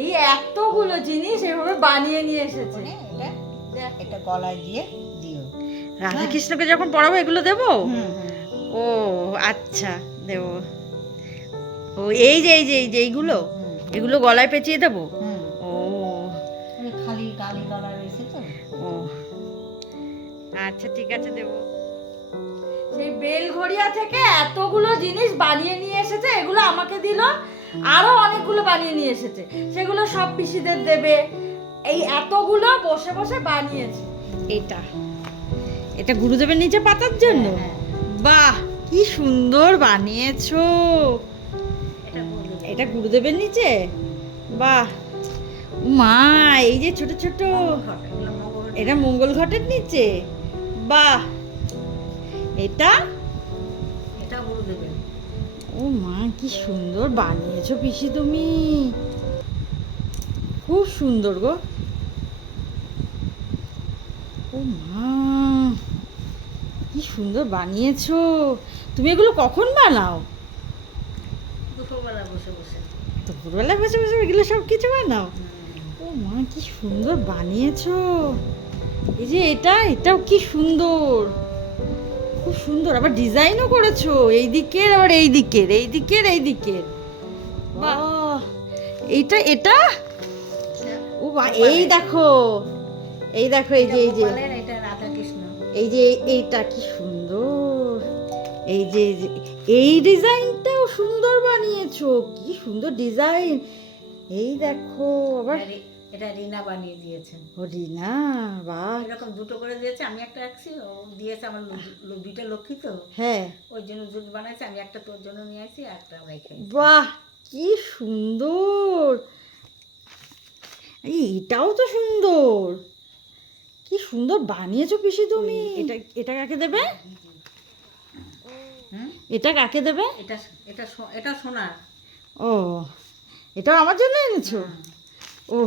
এই এতগুলো জিনিস এভাবে বানিয়ে নিয়ে এসেছে। মানে এটা এটা গলায় দিয়ে দিও। রাধাকৃষ্ণকে যখন পড়াবো এগুলো দেবো? ও আচ্ছা দেবো। ও এই যে এই যে এই যে এইগুলো? এগুলো গলায় পেঁচিয়ে দেবো? ও। ওই খালি কালি গলা রয়েছে তো ও। আচ্ছা ঠিক আছে দেব। সেই বেলঘড়িয়া থেকে এতগুলো জিনিস বানিয়ে নিয়ে এসেছে এগুলো আমাকে দিল। আরও অনেকগুলো বানিয়ে নিয়ে এসেছে। সেগুলো সব পিসিদের দেবে। এই এতগুলো বসে বসে বানিয়েছে। এটা। এটা গুরুদেবের নিচে পাতার জন্য? হ্যাঁ, বাহ কি সুন্দর বানিয়েছো। এটা গুরুদেবের নিচে বাহ। মা এই যে ছোট ছোট। এটা মঙ্গল ঘটের নিচে? বাহ। এটা? এটা গুরুদেবের। ও মা কি সুন্দর বানিয়েছো পিসি তুমি। খুব সুন্দর গো। ও মা কি সুন্দর বানিয়েছো। তুমি এগুলো কখন বানাও? দুপুরবেলা বসে বসে। দুপুরবেলা বসে বসে এগুলো সব কিছু বানাও? ও মা কি সুন্দর বানিয়েছো। এই যে এটা এটাও কি সুন্দর। খুব সুন্দর আবার ডিজাইনও করেছ। এই দিকের আবার এই দিকের এই দিকের এই দিকের। এইটা এটা? ও বা এই দেখো এই দেখো এই যে এই যে। এই যে এইটা কি সুন্দর। এই যে এই ডিজাইনটাও সুন্দর বানিয়েছো কি সুন্দর ডিজাইন। এই দেখো আবার এটা রিনা বানিয়ে দিয়েছেন। হরিনা বাহ। এরকম দুটো করে দিয়েছে আমি একটা রাখছি ও দিয়েছে আমার দুইটা লক্ষ্মী তো। হ্যাঁ। ওই জন্য জুট বানাইছে আমি একটা তোর জন্য নিয়ে আসি আর একটা রেখে। বাহ কি সুন্দর! এটাও তো সুন্দর! কি সুন্দর বানিয়েছো পিসি তুমি। এটা এটা কাকে দেবে? এটা কাকে দেবে? এটা এটা এটা সোনার। ও এটাও আমার জন্য এনেছো? ও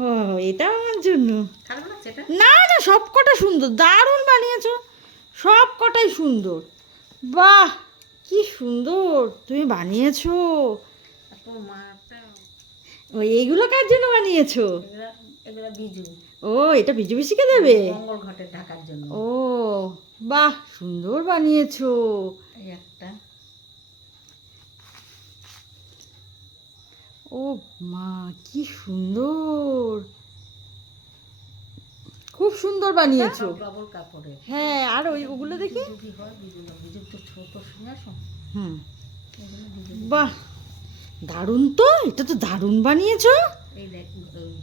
ও এটাও আমার জন্য। এটা না না সব কটা সুন্দর। দারুণ বানিয়েছো। সব কটাই সুন্দর। বাহ কি সুন্দর। তুমি বানিয়েছো। ও এইগুলো কার জন্য বানিয়েছো? ও এটা বিজু পিসিকে দেবে? মঙ্গল ঘটের ঢাকার জন্য। ও বাহ সুন্দর বানিয়েছো। একটা। ও মা কি সুন্দর। খুব সুন্দর বানিয়েছো। ডবল কাপড়ের। হ্যাঁ আর ওই ওগুলো দেখি। হয় ছোট হুম। বাহ দারুণ তো এটা তো দারুণ বানিয়েছো। এই দেখ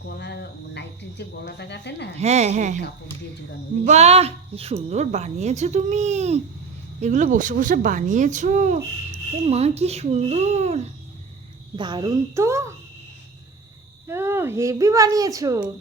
গলা নাইটির যে গলাটা কাটে না হ্যাঁ, হ্যাঁ, হ্যাঁ। কাপড় দিয়ে জোড়ানো বাহ কি সুন্দর বানিয়েছো তুমি। এগুলো বসে বসে বানিয়েছো। ও মা কি সুন্দর। দারুণ তো। হেভি বানিয়েছো।